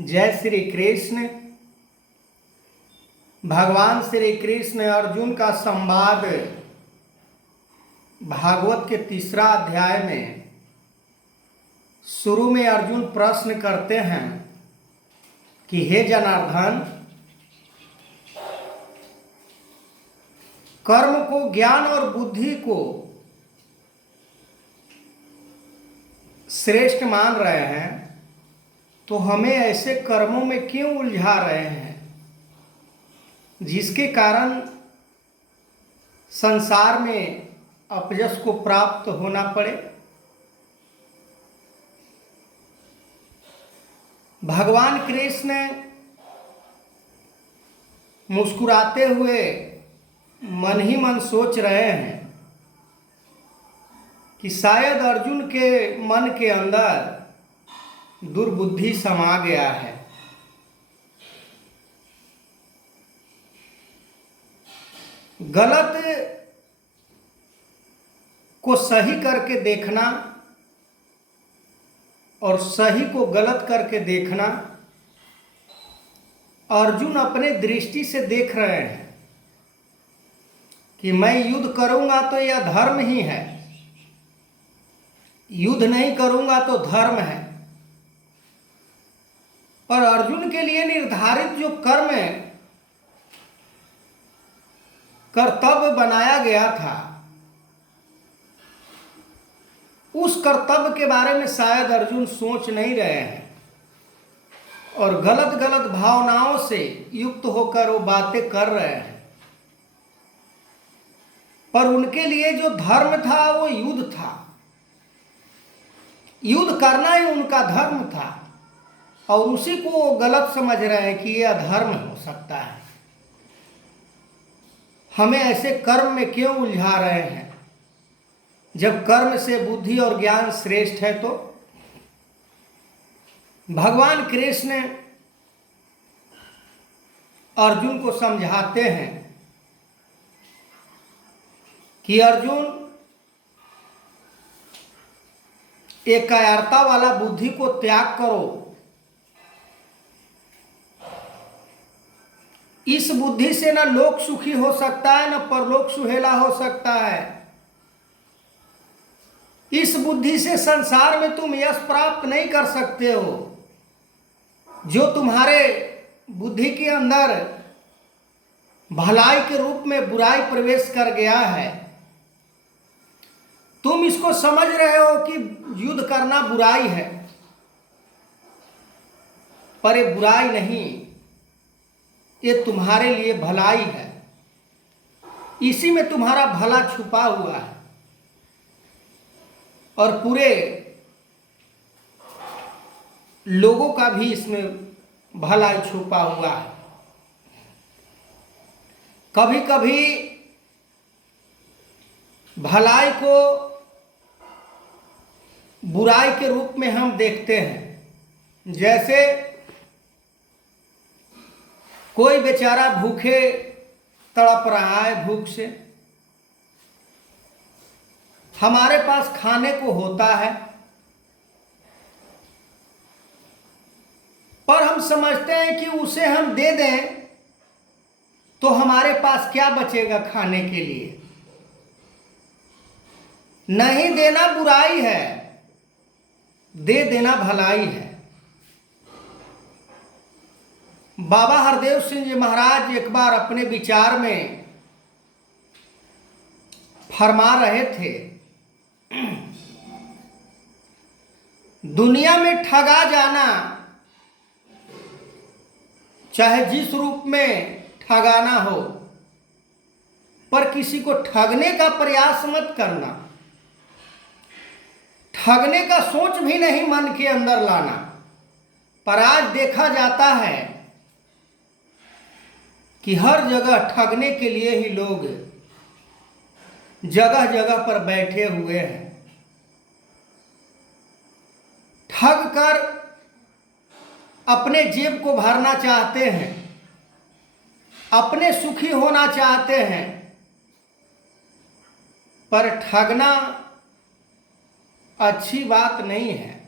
जय श्री कृष्ण। भगवान श्री कृष्ण अर्जुन का संवाद भागवत के 3रा अध्याय में शुरू में अर्जुन प्रश्न करते हैं कि हे जनार्दन, कर्म को, ज्ञान और बुद्धि को श्रेष्ठ मान रहे हैं तो हमें ऐसे कर्मों में क्यों उलझा रहे हैं जिसके कारण संसार में अपयश को प्राप्त होना पड़े। भगवान कृष्ण मुस्कुराते हुए मन ही मन सोच रहे हैं कि शायद अर्जुन के मन के अंदर दुर्बुद्धि समा गया है। गलत को सही करके देखना और सही को गलत करके देखना, अर्जुन अपने दृष्टि से देख रहे हैं कि मैं युद्ध करूंगा तो यह धर्म ही है, युद्ध नहीं करूंगा तो धर्म है। पर अर्जुन के लिए निर्धारित जो कर्म कर्तव्य बनाया गया था, उस कर्तव्य के बारे में शायद अर्जुन सोच नहीं रहे हैं और गलत गलत भावनाओं से युक्त होकर वो बातें कर रहे हैं। पर उनके लिए जो धर्म था वो युद्ध था, युद्ध करना ही उनका धर्म था और उसी को वो गलत समझ रहे हैं कि यह अधर्म हो सकता है। हमें ऐसे कर्म में क्यों उलझा रहे हैं जब कर्म से बुद्धि और ज्ञान श्रेष्ठ है। तो भगवान कृष्ण अर्जुन को समझाते हैं कि अर्जुन, एक कायरता वाला बुद्धि को त्याग करो। इस बुद्धि से न लोक सुखी हो सकता है, न परलोक सुहेला हो सकता है। इस बुद्धि से संसार में तुम यश प्राप्त नहीं कर सकते हो। जो तुम्हारे बुद्धि के अंदर भलाई के रूप में बुराई प्रवेश कर गया है, तुम इसको समझ रहे हो कि युद्ध करना बुराई है, पर ये बुराई नहीं, ये तुम्हारे लिए भलाई है। इसी में तुम्हारा भला छुपा हुआ है और पूरे लोगों का भी इसमें भलाई छुपा हुआ है। कभी कभी भलाई को बुराई के रूप में हम देखते हैं। जैसे कोई बेचारा भूखे तड़प रहा है, भूख से, हमारे पास खाने को होता है, पर हम समझते हैं कि उसे हम दे दें तो हमारे पास क्या बचेगा खाने के लिए। नहीं देना बुराई है, दे देना भलाई है। बाबा हरदेव सिंह जी महाराज एक बार अपने विचार में फरमा रहे थे, दुनिया में ठगा जाना, चाहे जिस रूप में ठगाना हो, पर किसी को ठगने का प्रयास मत करना। ठगने का सोच भी नहीं मन के अंदर लाना। पर आज देखा जाता है कि हर जगह ठगने के लिए ही लोग जगह जगह पर बैठे हुए हैं। ठग कर अपने जेब को भरना चाहते हैं, अपने सुखी होना चाहते हैं, पर ठगना अच्छी बात नहीं है।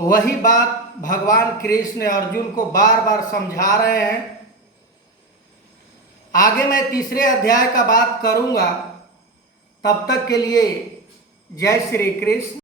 वही बात भगवान कृष्ण अर्जुन को बार बार समझा रहे हैं। आगे मैं तीसरे अध्याय का बात करूंगा। तब तक के लिए जय श्री कृष्ण।